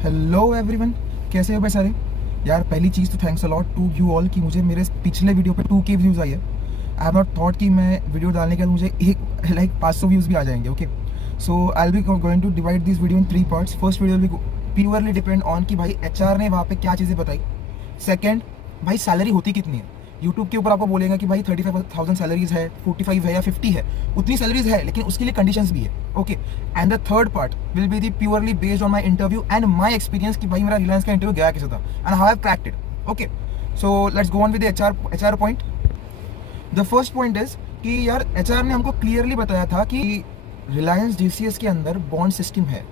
Hello everyone, कैसे हो भाई सारे। यार पहली चीज़ तो thanks a lot to you all कि मुझे मेरे पिछले वीडियो पे 2K व्यूज़ आई है। आई हैव नॉट थॉट कि मैं वीडियो डालने के बाद मुझे एक लाइक 500 व्यूज़ भी आ जाएंगे। Okay, so I will be going to divide this video in 3 parts. First video will be purely depend on कि भाई HR ने वहाँ पे क्या चीज़ें बताई। सेकेंड, भाई सैलरी होती कितनी है। यूट्यूब के ऊपर आपको बोलेगा कि भाई 35,000 सैलरीज है, 45 है या 50 है, उतनी सैलरीज है, लेकिन उसके लिए कंडीशंस भी है। Okay, and the third part will be the purely based on my interview and my experience कि भाई मेरा रिलायंस का इंटरव्यू गया कैसे था and how I cracked it. Okay, so let's go on with the HR point. The first point is कि यार HR ने हमको क्लियरली बताया था कि रिलायंस GCS के अंदर बॉन्ड सिस्टम है।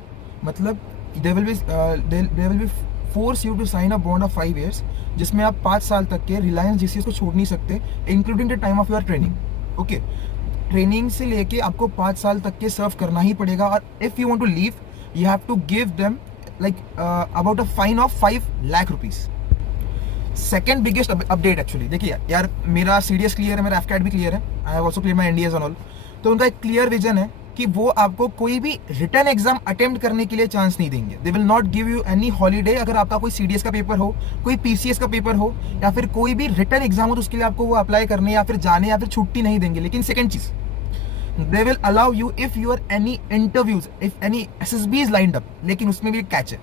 मतलब they will be force you to sign a bond of 5 years, जिसमें आप 5 साल तक के रिलायंस GCS को छोड़ नहीं सकते, including the time of your training. Okay, training से लेके आपको 5 साल तक के सर्व करना ही पड़ेगा, और if you want to leave you have to give them like about a fine of 5 lakh rupees. Second biggest update actually, देखिए यार मेरा CDS क्लियर है, मेरा FCAT भी क्लियर है, I have also clear my NDAs and all. तो उनका एक क्लियर विजन है कि वो आपको कोई भी रिटर्न एग्जाम अटेम्प्ट करने के लिए चांस नहीं देंगे। They will not give you any holiday. अगर आपका कोई CDS का पेपर हो, कोई PCS का पेपर हो, या फिर कोई भी रिटर्न एग्जाम हो, तो उसके लिए आपको वो अप्लाई करने या फिर जाने या फिर छुट्टी नहीं देंगे। लेकिन सेकेंड चीज, they will allow you if you're any interviews, if any SSB is lined up. लेकिन उसमें भी एक कैच है,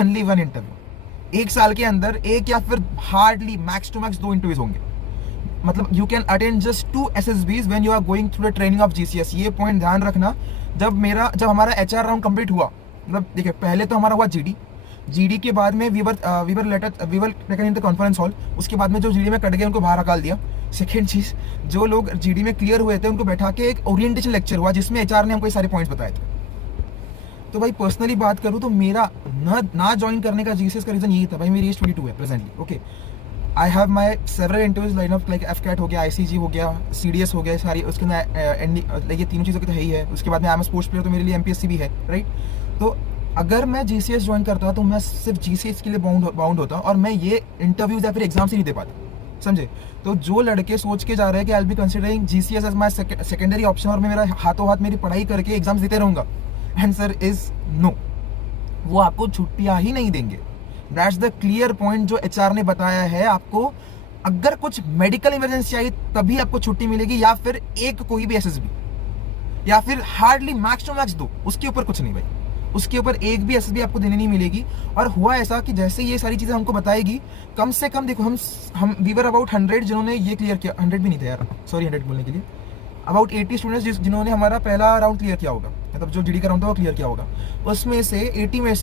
ओनली 1 इंटरव्यू। एक साल के अंदर एक या फिर hardly max to max 2 interviews होंगे। मतलब you can attend just 2 SSBs when you are going through the training of GCS। ये पॉइंट ध्यान रखना। जब हमारा HR राउंड कंप्लीट हुआ, मतलब देखिए पहले तो हमारा हुआ GD के बाद में we were taken in the conference hall. उसके बाद में जो GD में कट गए उनको बाहर निकाल दिया। सेकेंड चीज, जो लोग GD में क्लियर हुए थे उनको बैठा के एक ओरिएंटेशन लेक्चर हुआ, जिसमें HR ने हमको ये सारे पॉइंट्स बताए थे। तो भाई पर्सनली बात करूँ तो मेरा ना ज्वाइन करने का GCS का रीजन यही था। भाई मेरी एज 22 है presently. Okay, I have my several interviews line up, like FCAT हो गया, ICG हो गया, CDS हो गया, सारी उसके अंदर ये तीनों चीज़ों की तो है ही है। उसके बाद में आई एम स्पोर्ट्स प्लेयर, तो मेरे लिए MPSC भी है, राइट। तो अगर मैं GCS ज्वाइन करता तो मैं सिर्फ GCS के लिए बाउंड होता, और मैं ये इंटरव्यूज या फिर एग्जाम से नहीं दे पाता, समझे। तो जो लड़के सोच के जा रहे हैं कि I will be considering GCS as my secondary option, और मैं मेरा हाथों हाथ मेरी पढ़ाई करके एग्जाम्स देते रहूंगा, आंसर इज नो। वो आपको छुट्टियां ही नहीं देंगे। दैट्स द क्लियर पॉइंट जो HR ने बताया है। आपको अगर कुछ मेडिकल इमरजेंसी आई तभी आपको छुट्टी मिलेगी, या फिर एक कोई भी SSB, या फिर हार्डली मैक्स टू मैक्स 2, उसके ऊपर कुछ नहीं भाई। उसके ऊपर एक भी SSB आपको देने नहीं मिलेगी। और हुआ ऐसा कि जैसे ये सारी चीजें हमको बताएगी, कम से कम देखो हम वी वर अबाउट 100 जिन्होंने ये क्लियर किया। 100 भी नहीं थे यार, सॉरी 100 बोलने के लिए, अबाउट 80 स्टूडेंट्स जिन्होंने हमारा पहला राउंड क्लियर किया होगा, मतलब जो GD का राउंड था वो क्लियर किया होगा। उसमें से 80 में